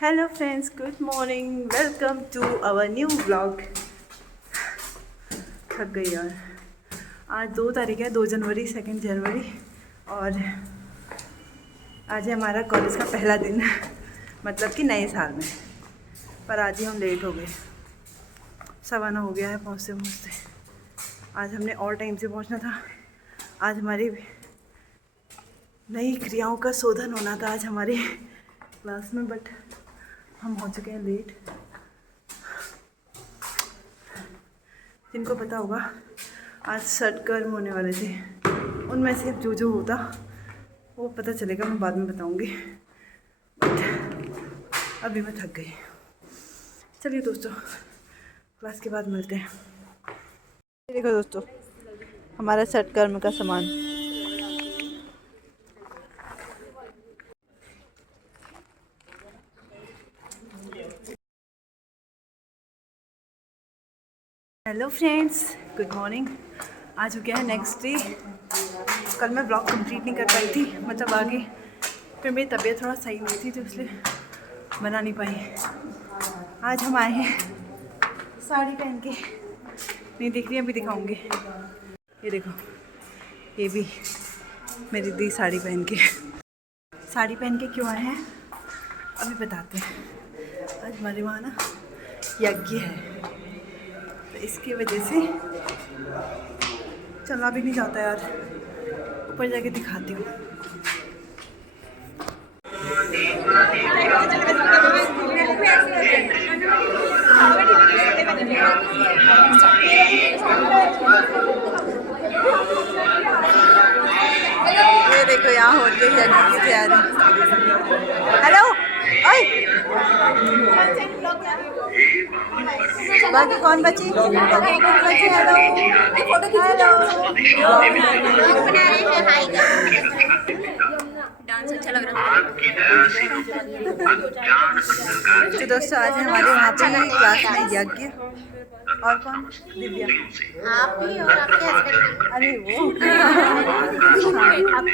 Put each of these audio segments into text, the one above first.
Hello friends, good morning, welcome to our new vlog. थक गई यार। आज 2 तारीख है, 2 जनवरी, 2 जनवरी, और आज है हमारा कॉलेज का पहला दिन मतलब कि नए साल में। पर आज ही हम लेट हो गए, 9:15 हो गया है पहुँचते पहुँचते। आज हमने और टाइम से पहुँचना था। आज हमारी नई क्रियाओं का शोधन होना था आज हमारी क्लास में, बट हम हो चुके हैं लेट। जिनको पता होगा आज सटकर्म होने वाले थे, उनमें से जो जो होता वो पता चलेगा, मैं बाद में बताऊंगी। बट अभी मैं थक गई। चलिए दोस्तों, क्लास के बाद मिलते हैं। देखो दोस्तों, हमारा सटकर्म का सामान। Hello friends, good morning. आज हो गया है नेक्स्ट डे। कल मैं ब्लॉग कंप्लीट नहीं कर पाई थी, मतलब आगे फिर मेरी तबीयत थोड़ा सही नहीं थी तो इसलिए बना नहीं पाई। आज हम आए हैं साड़ी पहन के। नहीं दिख रही, अभी दिखाऊंगी। ये देखो, ये भी मेरी दी साड़ी पहन के। साड़ी पहन के क्यों आए हैं अभी बताते हैं। आज हमारे वहाँ ना यज्ञ है, तो इसकी वजह से चलना भी नहीं जाता यार। ऊपर जाके दिखाती हूँ। ये देखो, यहाँ हो रही है यज्ञ की तैयारी। हेलो, ओए, बाकी कौन बची? हेलो, डांस अच्छा लग रहा है। तो दोस्तों, आज हमारे वहाँ पे क्लास में यज्ञ। और कौन? दिव्या, आप भी और आपके हस्बैंड। अरे वो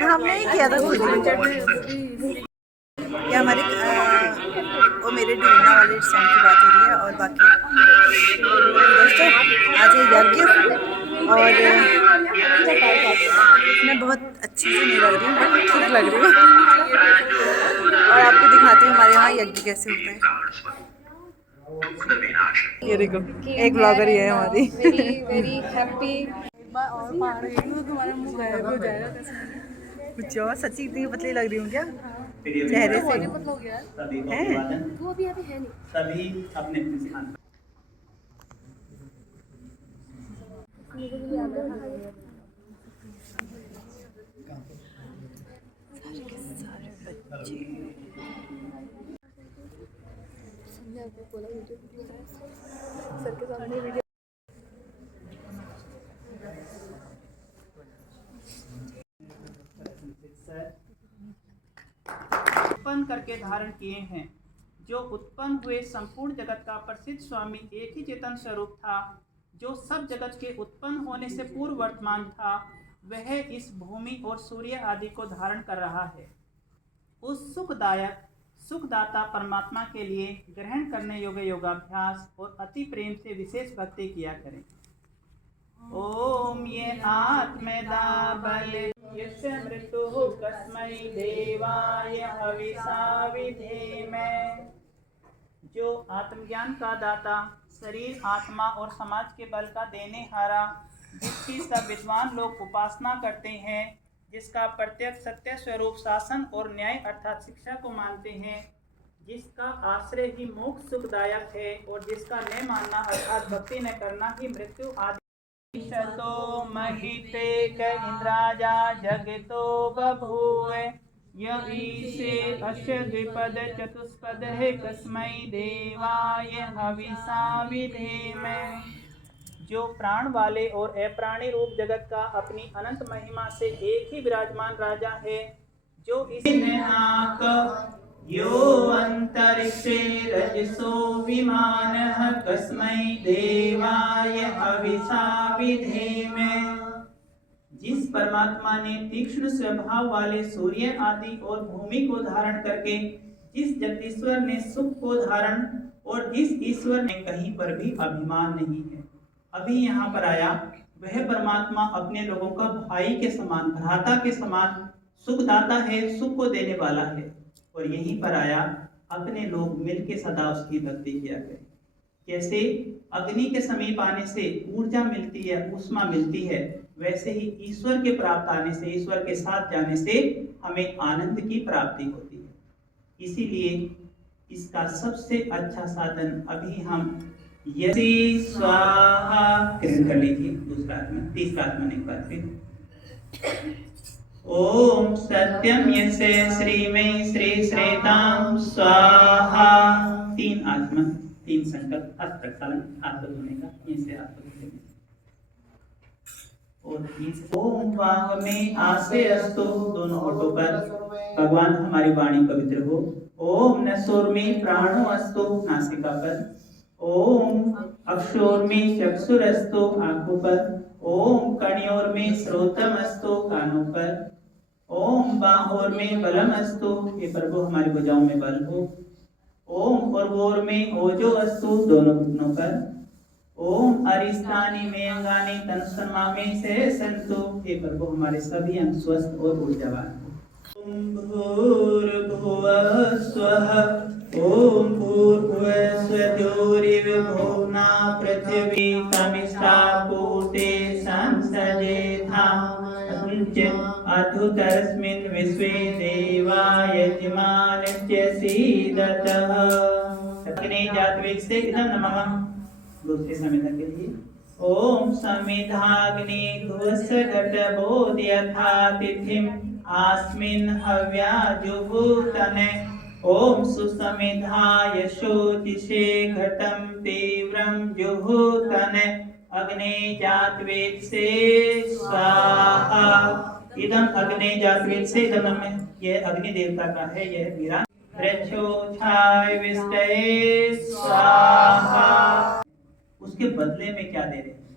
हमने ही किया था खुद ही। या हमारे वो मेरे ढूंढना वाले सॉन्ग की बात हो रही है। और बाकी दोस्तों, आज है यज्ञ और मैं बहुत अच्छी से नहीं लग रही हूँ, बट ठीक लग रही हूँ। और आपको दिखाती हूँ हमारे यहाँ यज्ञ कैसे होता है। ये देखो, एक ब्लॉगर ही है हमारी। Very happy. एक बार और पहाड़ तो तुम्हारा मुंह गायब हो जाएगा। कुछ और, सच्ची इतनी पतली लग रही हूँ क्या चेहरे से? हैं? वो अभी है नहीं। सभी अपने स्थान। सारे बच्चे सर के सामने वीडियो। उत्पन्न करके धारण किए हैं। जो उत्पन्न हुए संपूर्ण जगत का प्रसिद्ध स्वामी एक ही चेतन स्वरूप था, जो सब जगत के उत्पन्न होने से पूर्व वर्तमान था। वह इस भूमि और सूर्य आदि को धारण कर रहा है। उस सुखदायक सुखदाता परमात्मा के लिए ग्रहण करने योग्य योगाभ्यास और अति प्रेम से विशेष भक्ति किया करें। ओम ये आत्मेदा बल यस्य मृत्युः कस्मै देवाय हविषा विधेमहे। जो आत्मज्ञान का दाता, शरीर, आत्मा और समाज के बल का देने हारा, जिसकी सब विद्वान लोग उपासना करते हैं, जिसका प्रत्यक्ष सत्य स्वरूप शासन और न्याय अर्थात शिक्षा को मानते हैं, जिसका आश्रय ही मोक्ष सुखदायक है और जिसका न मानना अर्थात भक्ति न करना ही मृत्यु आदि। शतो महिते क इंद्राजा जगतो बभूव यईशे अस्य द्विपद चतुष्पद है कस्मै देवाय हविषा विधेमहे। जो प्राण वाले और अप्राणी रूप जगत का अपनी अनंत महिमा से एक ही विराजमान राजा है, जो इस यो अंतरिक्षे रजसो विमानः कस्मै देवाय हविषा विधेमहे। जिस परमात्मा ने तीक्ष्ण स्वभाव वाले सूर्य आदि और भूमि को धारण करके, जिस जगदीश्वर ने सुख को धारण, और जिस ईश्वर ने कहीं पर भी अभिमान नहीं है। अभी यहाँ पर आया, वह परमात्मा अपने लोगों का भाई के समान, भ्राता के समान सुखदाता है, सुख को देने वाला है। और यहीं पर आया, अपने लोग मिलके सदा उसकी भक्ति किया करें। जैसे अग्नि के समीप आने से ऊर्जा मिलती है, ऊष्मा मिलती है, वैसे ही ईश्वर के प्राप्त आने से, ईश्वर के साथ जाने से हमें आनंद की प्राप्ति होती है। इसीलिए इसका सबसे अच्छा साधन अभी हम यदि स्वाहा कर लीजिए। दूसरा आत्मा, तीसरा आत्मा एक बार फिर। ओम सत्यम यस्य श्रीमय श्री श्रेताम स्वाहा। तीन आत्मा, तीन संकल्प, हाथ प्रक्षालन, हाथ धोने का, इनसे हाथ धोने। और इस ओम वाह में आसे अस्तु, दोनों होठों पर भगवान हमारी वाणी पवित्र हो। ओम नसोर में प्राणो अस्तु, नासिका पर। ओम अक्षोर में चक्षुर अस्तु, आंखों पर। ओम कणियोर में श्रोतम अस्तु, कानों पर। ओम बाहोर में बलम अस्तु, ये प्रभु हमारी भुजाओं में बल हो। ओम और में ओजो अस्तु, दोनों घुटनों पर। ओम अरिष्टानि में अंगानि तनुसन्मा में से संतु, हे प्रभु हमारे सभी अंग स्वस्थ और ऊर्जावान हो। ओम भूर्भुवः स्वः। ओम भूर्भुवः स्वः पृथ्वी तमिष्ठा पूते संसजेथा अधुतस्मिन् विश्वे देवा यजमानस्य सीदतः। अग्नि जातवेद से इदं नमः। दूसरे समिधा के लिए ओम समिधाग्नि ध्वस घट बोध यथा तिथिम आस्मिन् हव्या जुहूतने। ओम सुसमिधा यशोतिषे घटम तीव्रम जुहूतने। अग्नि जातवेद से स्वाहा। इदम अग्नि जातवेद से इदम नमः। यह अग्नि देवता का है, यह मेरा। प्रचोछाय विष्टये स्वाहा। उसके बदले में क्या दे रहे हैं?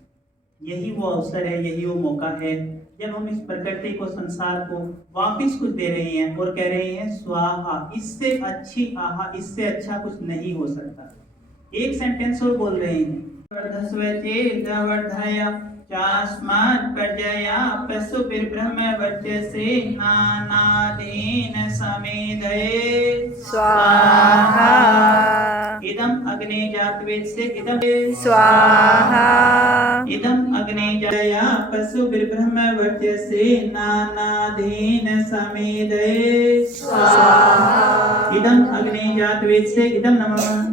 यही वो अवसर है, यही वो मौका है जब हम इस प्रकृति को, संसार को वापिस कुछ दे रहे हैं और कह रहे हैं स्वाहा। इससे अच्छी आहा, इससे अच्छा कुछ नहीं हो सकता। एक सेंटेंस और बोल रहे हैं, वर्धय चास्मात् प्रजया पशुभिर्ब्रह्म वर्चसे नानादीन समेधये स्वाहा। इदम अग्नि जातवेद से इदम स्वाहा। इदम अग्नि जया पशुभिर्ब्रह्म वर्चसे नानादीन समेधये स्वाहा। इदम अग्नि जातवेद से इदम नमः।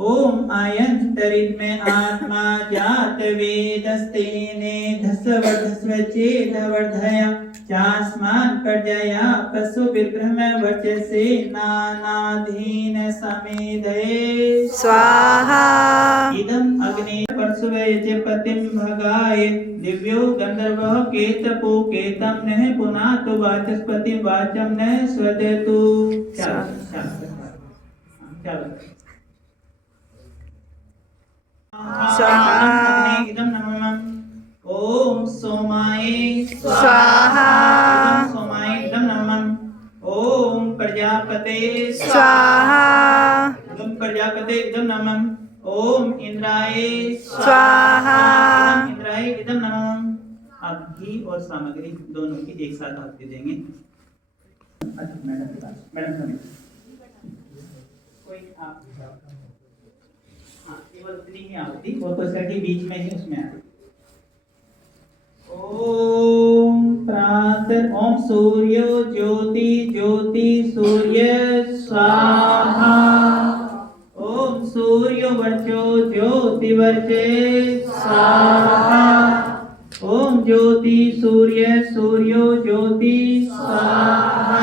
ओम आयंतरित में आत्मा जात वेदस्तेने धस्वचेत वर्धया चास्मात् प्रजया पशुभिर्ब्रह्म वर्चसे नानादीन समेधये स्वाहा। इदं अग्नि परशुवैच पतिं भगाय दिव्यो गंधर्वः केतपो केतं नः पुनातु वाचस्पतिं वाचं नः स्वदतु। चलो स्वाहा। इदं नमः। ओम सोमाय स्वाहा। इदं सोमाय इदं नमः। ओम प्रजापते स्वाहा। इदं प्रजापते इदं नमः। ओम इंद्राय स्वाहा। इदं इंद्राय इदं नमः। अब घी और सामग्री दोनों की एक साथ आहुति देंगे। मैडम कोई आप केवल उतनी ही आहुति और कुछ करके बीच में ही उसमें आ। ओम प्रातः ओम सूर्यो ज्योति ज्योति सूर्य स्वाहा। ओम सूर्यो वर्चो ज्योति वर्चे स्वाहा। ओम ज्योति सूर्य सूर्यो ज्योति स्वाहा।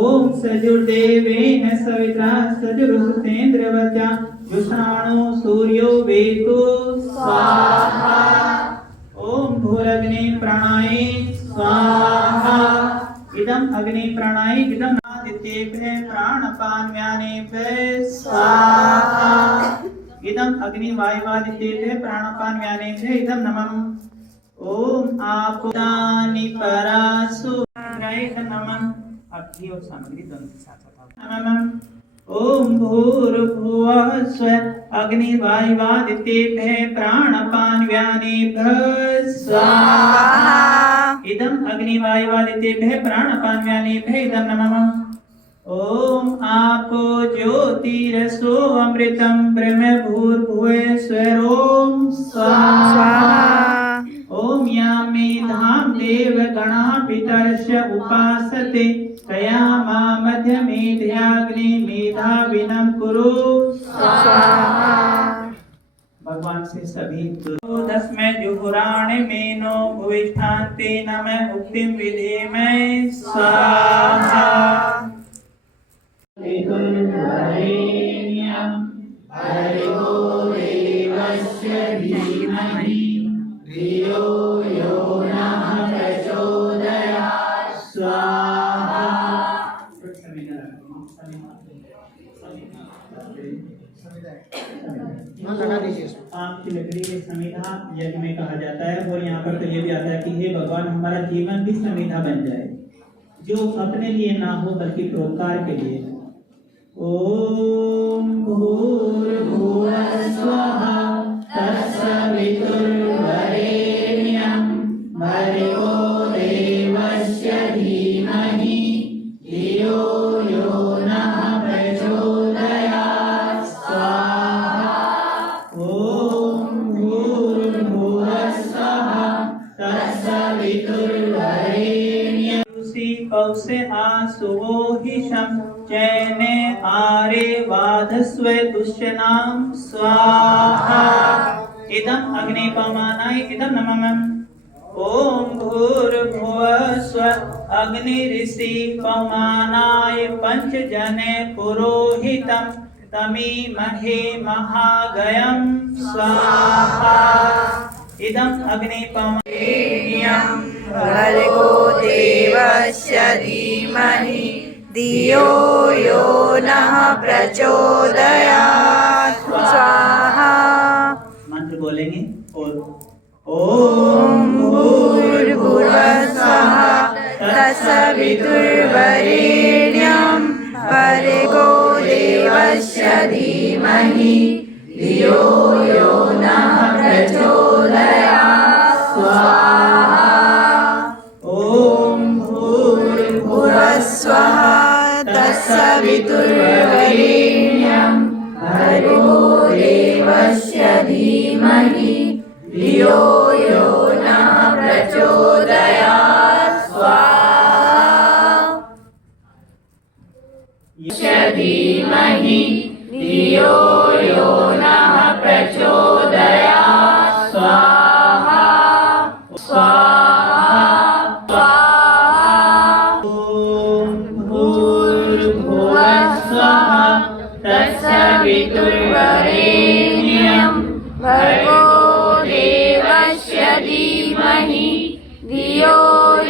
ओम सजुर्देवेन सविता सजुरुसेन्द्रवचा जुषाणो सूर्यो वेतो स्वाहा। ओम भूरग्नि प्राणाय स्वाहा। इदम अग्नि प्राणाय इदम आदित्येभ्यः प्राणपानव्यानेभ्यः स्वाहा। इदम अग्नि वायुवादित्येभ्यः प्राणपानव्यानेभ्यः इदम नमः। ओम आपुतानि परासु नमः। अब घी और सामग्री दोनों के साथ नमः। ओम भूर्भुवः स्वः अग्निर्वायुवादित्येभ्यः प्राणपानव्यानेभ्यः स्वाहा। इदं अग्निवायुवादित्येभ्यः प्राणपानव्यानेभ्यः इदं नमः। ओम आपो ज्योतिरसो अमृतं ब्रह्म भूर्भुवः स्वः ओम स्वाहा। ओम यामे धाम देव गणः पितरस्य उपासते तया मा मध्य मेध्याग्नि मेधाविनं कुरु स्वाहा। भगवान से सभी 10 में जुहुराणे मेनो भुविष्ठान्ते नमः उक्तिं विधेमः स्वाहा। वरेण्यं भर्गो देवस्य धीमहि धियो यो नः प्रचोदयात् स्वाहा। आम की लकड़ी के समिधा यज्ञ में कहा जाता है और यहाँ पर तो ये भी आता है कि हे भगवान हमारा जीवन भी समिधा बन जाए, जो अपने लिए ना हो बल्कि परोपकार के लिए। ओम भूर्भुवः स्वः तत्सवितुर्वरेण्यं भर्गो देवस्य धीमहि धियो यो नः प्रचोदयात् स्वाहा। ओम भूर्भुवः स्वः तत्सवितुर्वरेण्यं कौसे आसुवो हिषं चैने आरे वाधस्वे दुष्यनां स्वाहा। इदं अग्निपमानाय इदं नमः। ओम भूर्भुवः स्वः अग्निरिषि पमानाय पंचजने पुरोहितं तमीमहे महागयं स्वाहा। इदं अग्निपमानाय भर्गो देवस्य धीमहि धियो यो नः प्रचोदयात् स्वाहा। मंत्र बोलेंगे और ओम भूर्भुवः स्वः तत्सवितुर्वरेण्यं भर्गो देवस्य धीमहि धियो यो नः प्रचोदयात् स्वाहा। ओम भूर्भुवः स्वः तत्सवितुर्वरेण्यं भर्गो देवस्य धीमहि धियो यो नः प्रचोदयात् स्वाहा। धीमहि धियो यो नः प्रचोदयात् स्वाहा स्वाहा स्वाहा। ओम भूर्भुवः स्वः तत्सवितुर्वरेण्यं भर्गो देवस्य धीमहि धियो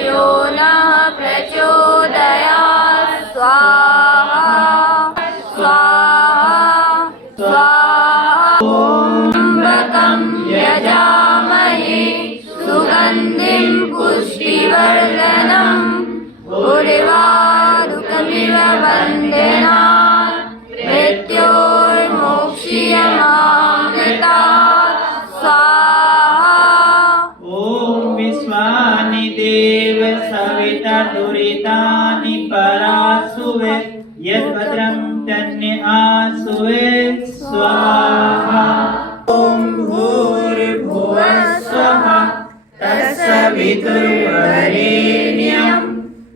यो नः प्रचोदयात् स्वाहा स्वाहा स्वाहा। त्र्यम्बकं यजामहे सुगन्धिं पुष्टिवर्धनम् उर्वारुकमिव वन्दनात् मृत्योर्मोक्ष्यमामृतात् स्वाहा। ओम विश्वानि देव सविता दुरितानि परासुवे यद्भद्रं तन्ने आसुवे स्वाहा। ओम भूर्भुवः स्वः तत्सवितुर्वरेण्यं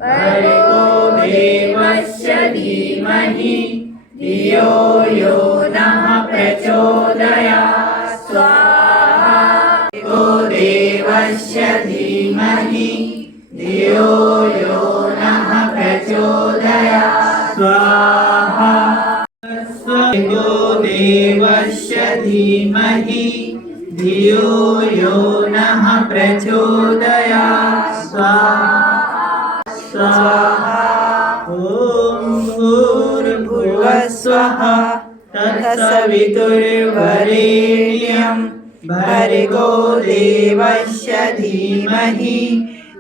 भर्गो देवस्य धीमहि धियो यो नः प्रचोदयात् स्वाहा। भर्गो देवस्य धीमहि धियो यो नः प्रचोदयात् स्वाहा। भर्गो देवस्य धीमहि धियो यो नः प्रचोदयात् स्वाहा स्वाहा। ओम भूर्भुवः स्वः तत्सवितुर्वरेण्यं भर्गो देवस्य धीमहि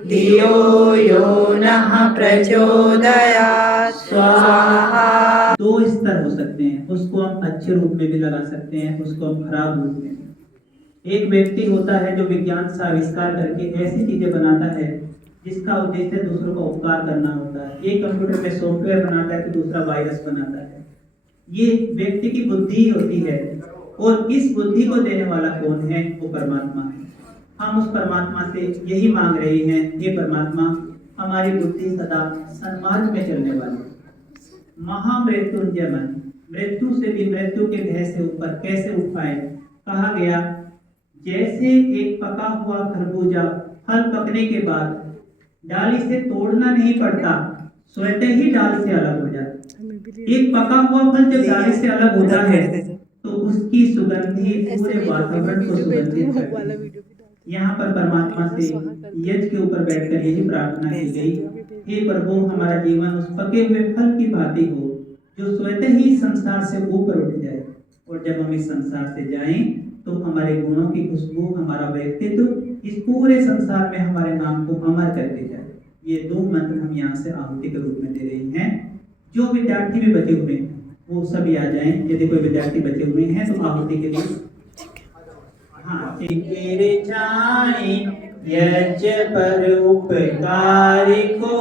धियो यो नः प्रचोदयात् स्वाहा। दो स्तर हो सकते हैं, उसको हम अच्छे रूप में भी लगा सकते हैं, उसको हम खराब रूप में भी। एक व्यक्ति होता है जो विज्ञान से आविष्कार करके ऐसी चीजें बनाता है जिसका उद्देश्य दूसरों का उपकार करना होता है। एक कंप्यूटर में सॉफ्टवेयर बनाता है तो दूसरा वायरस बनाता है। ये व्यक्ति की बुद्धि होती है, और इस बुद्धि को देने वाला कौन है? वो परमात्मा है। हम उस परमात्मा से यही मांग रहे हैं, हे परमात्मा, हमारी बुद्धि सदा सन्मार्ग में चलने वाली, महामृत्युंजय मन, मृत्यु से भी मृत्यु के भय से ऊपर कैसे उठाए। कहा गया, जैसे एक पका हुआ खरबूजा फल पकने के बाद डाली से तोड़ना नहीं पड़ता, स्वतः ही डाल से अलग हो जाता। एक पका हुआ फल जब डाली से अलग होता है तो उसकी सुगंधी पूरे वातावरण को सुगंधित करती है। यहाँ पर परमात्मा से यज्ञ के ऊपर बैठकर यही प्रार्थना की गई, हे प्रभु, हमारा जीवन उस पके हुए फल की भांति हो जो स्वतः ही संसार से ऊपर उठ जाए, और जब हम इस संसार से जाएं तो हमारे गुणों की खुशबू, हमारा व्यक्तित्व इस पूरे संसार में हमारे नाम को अमर करके जाए। ये दो मंत्र हम यहाँ से आहुति के रूप में दे रहे हैं। जो विद्यार्थी भी बचे हुए हैं वो सभी आ जाएं। यदि कोई विद्यार्थी बचे हुए हैं तो आहुति के लिए यज्ञ पर उपकार को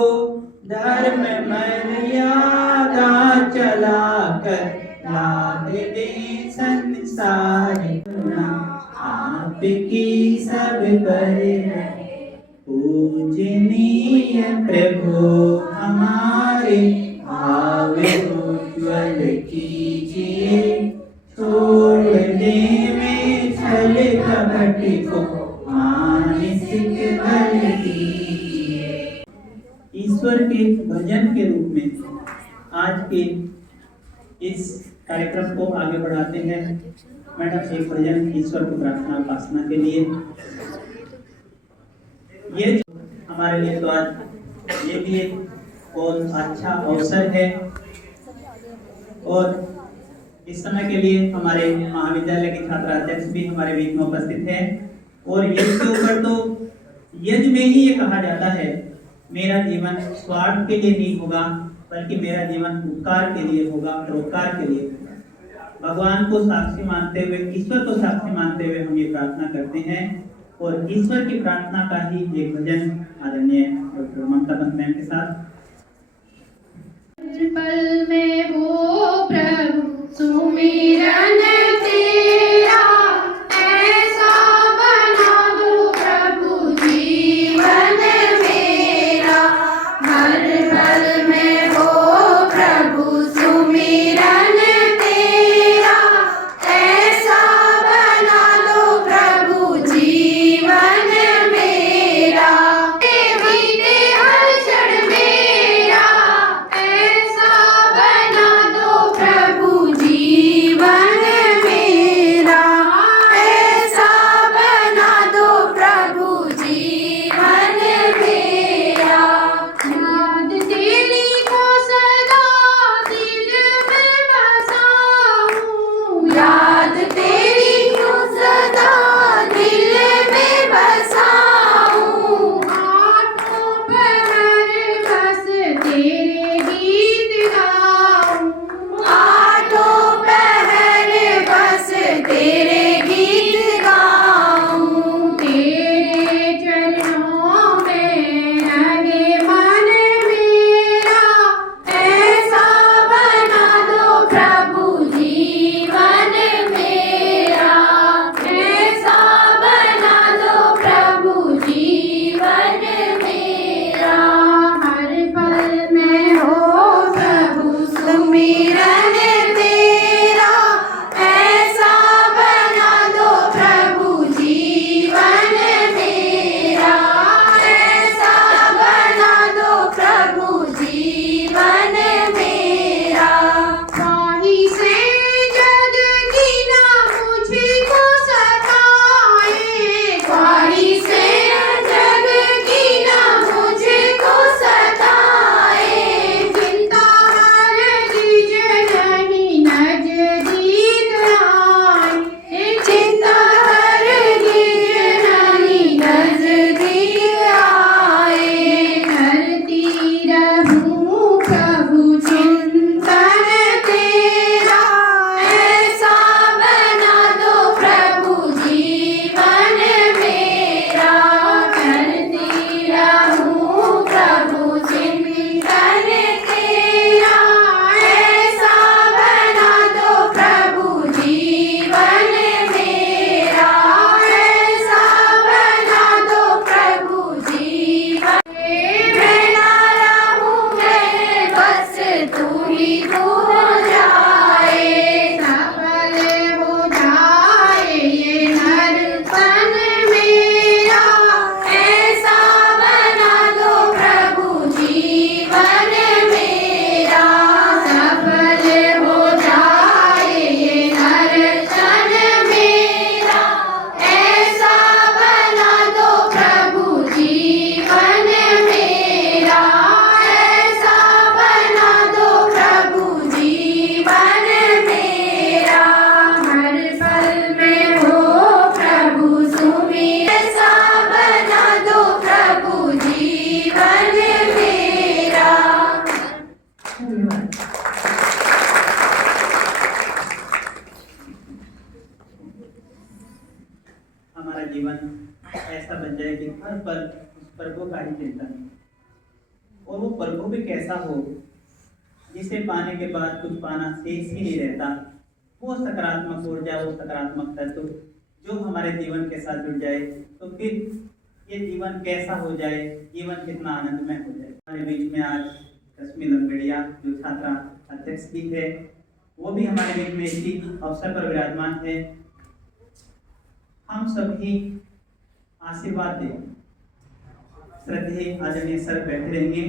धर्म मर्यादा चला कर लाभ दे संसार, आपकी सब पर पूजनीय प्रभु हमारे भाव उज्ज्वल कीजिए, छोड़ देवे छल कपट को मानसिक बल दीजिए। ईश्वर के भजन के रूप में आज के इस कार्यक्रम को आगे बढ़ाते हैं। मैडम एक भजन ईश्वर को प्रार्थना उपासना के लिए। ये हमारे लिए तो आज ये भी एक बहुत अच्छा अवसर है, और इस समय के लिए हमारे महाविद्यालय के छात्राध्यक्ष भी हमारे बीच में उपस्थित हैं। और यज्ञ के ऊपर तो यज्ञ में ही ये कहा जाता है, मेरा जीवन स्वार्थ के लिए नहीं होगा, बल्कि मेरा जीवन उपकार के लिए होगा, परोपकार के लिए होगा। भगवान को साक्षी मानते हुए, ईश्वर को साक्षी मानते हुए हम ये प्रार्थना करते हैं, और ईश्वर की प्रार्थना का ही एक भजन आदरणीय डॉक्टर ममता बंद मैम के साथ। पल में हो प्रभु सुमिरन तेरा, ऐसा बना दो प्रभु जीवन मेरा। हर पल में हो प्रभु सुमिरन तेरा, ऐसा बना दो प्रभु जीवन मेरा। बीते हर क्षण मेरा, ऐसा बना दो प्रभु जीवन मेरा। ऐसा बना दो प्रभु जीवन मेरा। याद तेरी को सदा दिल में बसाऊं, याद तेरी को सदा दिल में बसाऊं। आठों पहर बस तेरे गीत गाऊं, आठों पहर बस तेरे गीत गाऊं। तेरे चरणों में लगे मन मेरा, ऐसा बना दो प्रभु जीवन मेरा। ऐसा बना दो प्रभु जीवन मेरा। प्रभु का ही चिंतन, और वो प्रभु भी कैसा हो जिसे पाने के बाद कुछ पाना शेष ही नहीं रहता। वो सकारात्मक ऊर्जा, वो सकारात्मक तत्व जो हमारे जीवन के साथ जुड़ जाए तो फिर ये जीवन कैसा हो जाए, जीवन कितना आनंदमय हो जाए। हमारे बीच में आज रश्मि लंगड़िया जो छात्रा अध्यक्ष की है, वो भी हमारे बीच में इसी अवसर पर विराजमान है। हम सभी आशीर्वाद दें, श्रद्धेय आदरणीय सर बैठे रहेंगे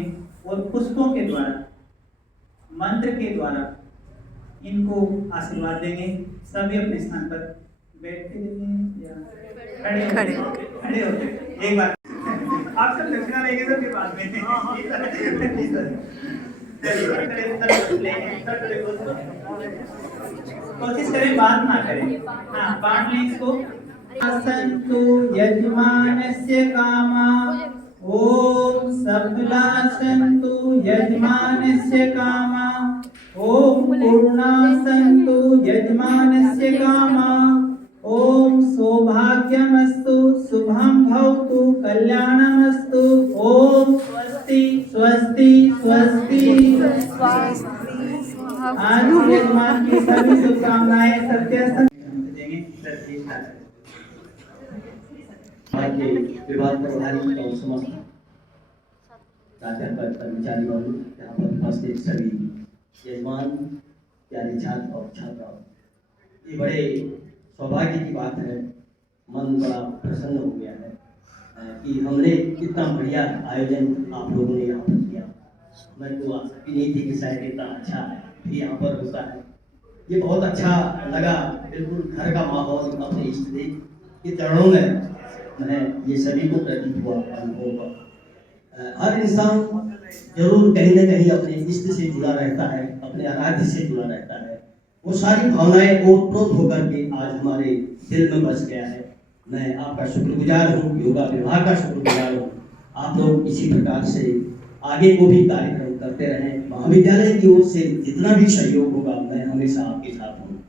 और पुष्पों के द्वारा, मंत्र के द्वारा इनको आशीर्वाद देंगे। सभी अपने स्थान पर बैठ के देंगे या खड़े होते एक बार आप सब दक्षिणा लेंगे तो फिर बाद में कोशिश करें बात ना करें। हाँ, बांट लें इसको। संतु यजमानस्य कामा, ओम सफला सन्तु यजमानस्य कामा, ओम पूर्णा सन्तु यजमानस्य कामा, ओम सौभाग्यमस्तु, शुभं भवतु, कल्याणमस्तु, ओम स्वस्ति स्वस्ति स्वस्ति। आज यजमान की सभी शुभकामनाएं सत्य देंगे। के विभाग प्रभारी और समस्त प्राध्यापक कर्मचारी वर्ग, यहाँ पर उपस्थित सभी यजमान, प्यारे छात्र और छात्राओं, ये बड़े सौभाग्य की बात है। मन बड़ा प्रसन्न हो गया है कि हमने इतना बढ़िया आयोजन आप लोगों ने यहाँ पर किया। मैं तो आशा भी नहीं थी कि शायद इतना अच्छा भी यहाँ पर होता है। ये बहुत अच्छा लगा, बिल्कुल घर का माहौल अपने इष्ट देव के चरणों में मैं ये सभी को प्रतीत हुआ अनुभव का। हर इंसान जरूर कहीं न कहीं अपने इष्ट से जुड़ा रहता है, अपने आराध्य से जुड़ा रहता है। वो सारी भावनाएं ओतप्रोत होकर के आज हमारे दिल में बस गया है। मैं आपका शुक्रगुजार हूँ, योगा विभाग का शुक्रगुजार हूँ। आप लोग इसी प्रकार से आगे को भी कार्यक्रम करते रहें। महाविद्यालय की ओर से जितना भी सहयोग होगा मैं हमेशा आपके साथ हूँ।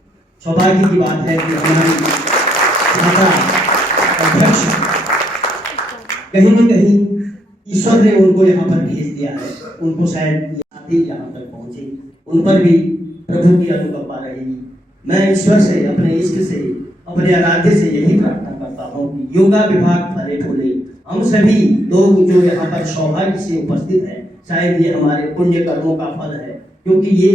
सौभाग्य की बात है कि हमारी छात्रा अध्यक्ष कहीं न कहीं ईश्वर ने उनको यहाँ पर भेज दिया है। उनको शायद साथी यहाँ तक पहुँचे, उन पर भी प्रभु की अनुकंपा रहेगी। मैं ईश्वर से, अपने इष्ट से, अपने आराध्य से यही प्रार्थना करता हूँ कि योगा विभाग फले फूले। हम सभी लोग जो यहाँ पर सौभाग्य से उपस्थित हैं, शायद ये हमारे पुण्य कर्मों का फल है, क्योंकि ये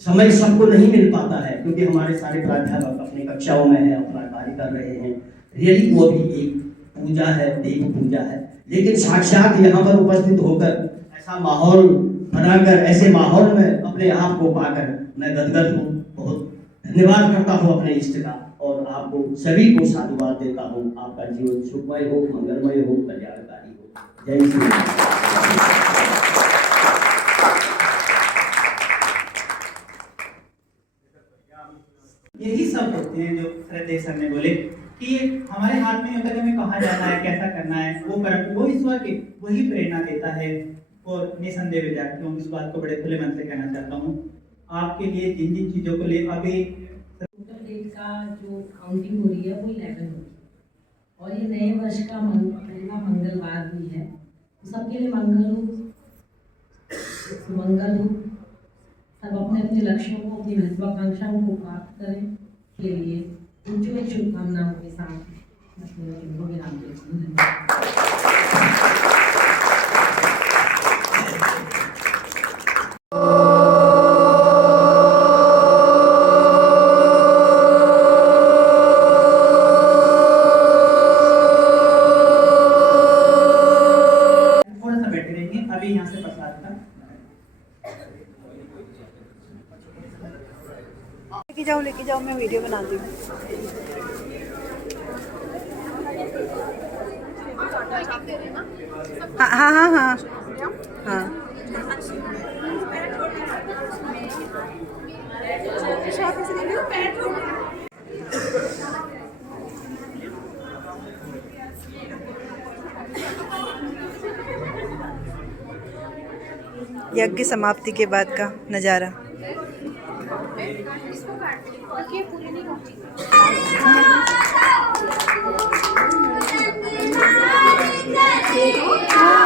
समय सबको नहीं मिल पाता है, क्योंकि हमारे सारे प्राध्यापक अपनी कक्षाओं में है, अपना कार्य कर रहे हैं। रियली वो भी एक पूजा है, देव पूजा है, लेकिन साक्षात यहाँ पर उपस्थित होकर ऐसा माहौल बनाकर, ऐसे माहौल में अपने आप को पाकर मैं गदगद हूँ। बहुत धन्यवाद करता हूँ अपने इष्ट का, और आपको सभी को साधुवाद देता हूँ। आपका जीवन सुखमय हो, मंगलमय हो, कल्याणकारी हो। जय श्री राम। यही सब होते हैं जो श्रद्धेय सर ने बोले कि हमारे हाथ में अगर हमें कहा जाता है कैसा करना है, वो कर्म वो ईश्वर की वही प्रेरणा देता है। और निसंदेह विद्यार्थियों इस बात को बड़े खुले मन से कहना चाहता हूँ, आपके लिए जिन जिन चीज़ों को ले अभी डेट का जो काउंटिंग हो रही है वो 11 होगी, और ये नए वर्ष का पहला मंगलवार भी है। तो सबके लिए मंगल हो, मंगल हो। सब अपने अपने लक्ष्यों को, अपनी महत्वाकांक्षाओं को प्राप्त करें के लिए उज्ज्वल शुभकामनाओं के साथ अपने विराम देती हूँ। थोड़ा सा बैठे रहेंगे। अभी यहाँ से प्रसाद का लेके जाओ, मैं वीडियो बनाती हूँ। हाँ हाँ हाँ हाँ हाँ। यज्ञ समाप्ति के बाद का नज़ारा। Oh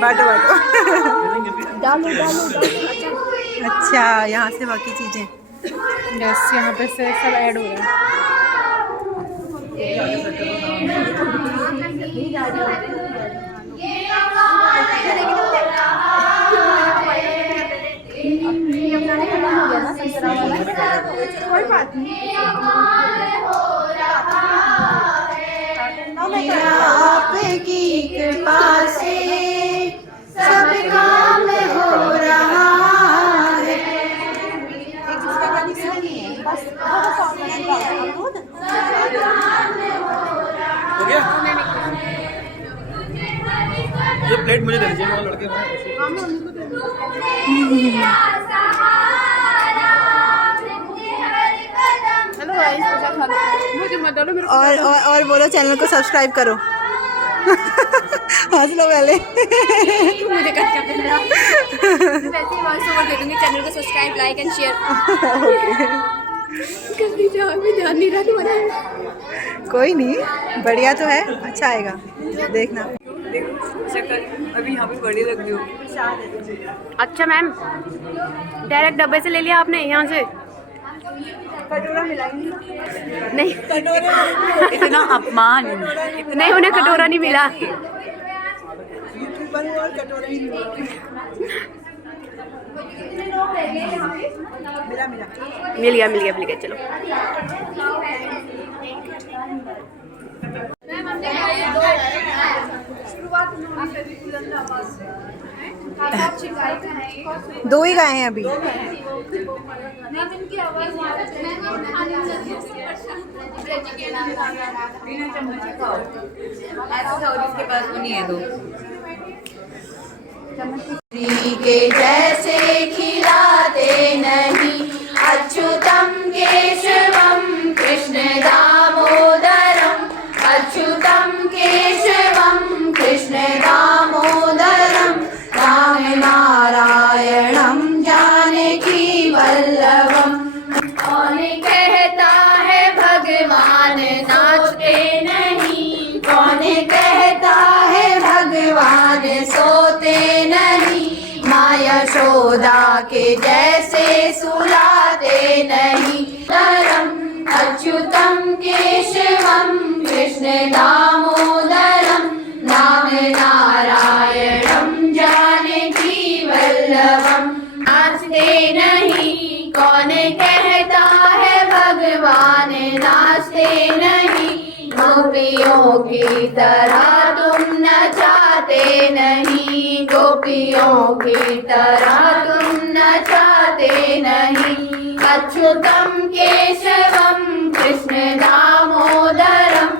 बांटो अच्छा, यहाँ से बाकी चीज़ें यस, यहाँ पे से सब ऐड हो रहा है। कोई बात नहीं। आपकी कृपा से सब काम हो रहा है। हो गया? ये प्लेट मुझे दे दीजिए, वो लड़के और बोलो चैनल को सब्सक्राइब करो। हंस लो पहले। मुझे कच्चा पकड़ा। वैसे ही वॉइस ओवर दे दूंगी। चैनल को सब्सक्राइब, लाइक एंड शेयर। कभी ध्यान नहीं रहा तुम्हारा। कोई नहीं, बढ़िया तो है, अच्छा आएगा, देखना। अभी यहाँ पे बड़ी लग रही हो। अच्छा मैम, डायरेक्ट डब्बे से ले लिया आपने यहाँ से? कटोरा मिलाई नहीं, इतना अपमान। नहीं उन्हें कटोरा नहीं मिला। कटोरा ही मिल गया चलो। दो ही गाए हैं अभी। के जैसे खिलाते नहीं अच्युतम केशवम कृष्ण दामोदरम, अच्युतम केशवम कृष्ण दामोदरम, राम नारायणम जानकी वल्लभम। कौन कहता है भगवान नाचते नहीं, कौन कहता है भगवान सोते नहीं, माँ यशोदा के जैसे सुलाते नहीं। तरम अच्युतम केशवम कृष्ण दामोदरम, नाम नारायणम जानकी वल्लभम। नाचते नहीं, कौन कहता है भगवान नाचते नहीं, गोपियों की तरह तुम नचाते नहीं, गोपियों की तरह तुम नचाते नहीं। अच्युतम केशवम कृष्ण दामोदरम,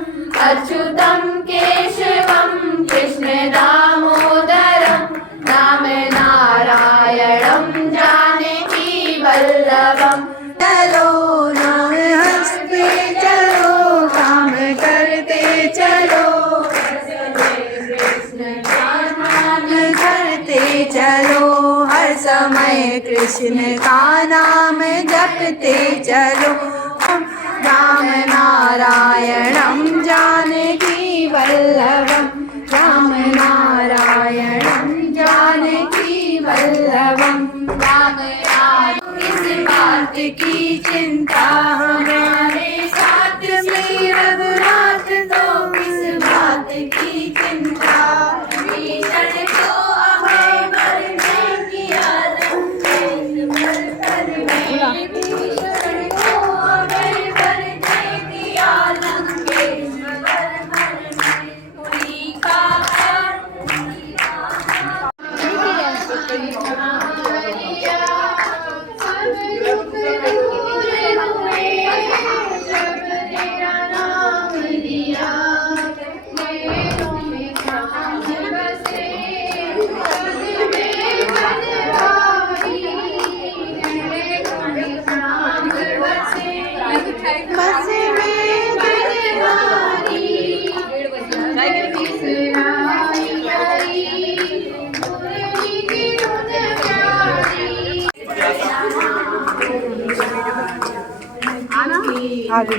अच्युतम केशवम कृष्ण दामोदरम, नाम नारायणम जानकी वल्लभम। चलो नाम हंसते चलो, काम करते चलो, कृष्ण का नाम करते चलो, हर समय कृष्ण का नाम जपते चलो। राम नारायणम जानकी वल्लभम, राम नारायणम जानकी वल्लभम। राम किस बात की चिंता हमारे साथ में रघुनाथ दो, किस बात की चिंता, भीषण को अभय करने की आदत है, भीषण को अभय करने की आदत है, पुरी का आगे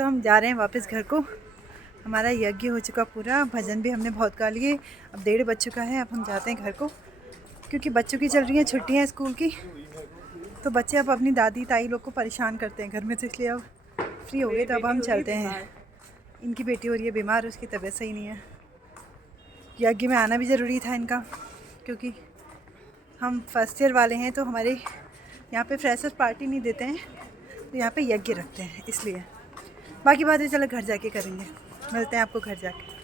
तो हम जा रहे हैं वापस घर को। हमारा यज्ञ हो चुका पूरा, भजन भी हमने बहुत गा लिए, अब 1:30 बज चुका है। अब हम जाते हैं घर को क्योंकि बच्चों की चल रही हैं छुट्टियां स्कूल की, तो बच्चे अब अपनी दादी ताई लोग को परेशान करते हैं घर में, तो इसलिए अब फ्री हो गए तो अब हम चलते हैं। इनकी बेटी हो रही है बीमार, उसकी तबीयत सही नहीं है। यज्ञ में आना भी ज़रूरी था इनका क्योंकि हम फर्स्ट ईयर वाले हैं, तो हमारे यहाँ पे फ्रेशर्स पार्टी नहीं देते हैं, तो यहाँ पे यज्ञ रखते हैं इसलिए। बाकी बातें चलो घर जाके करेंगे, मिलते हैं आपको घर जाके।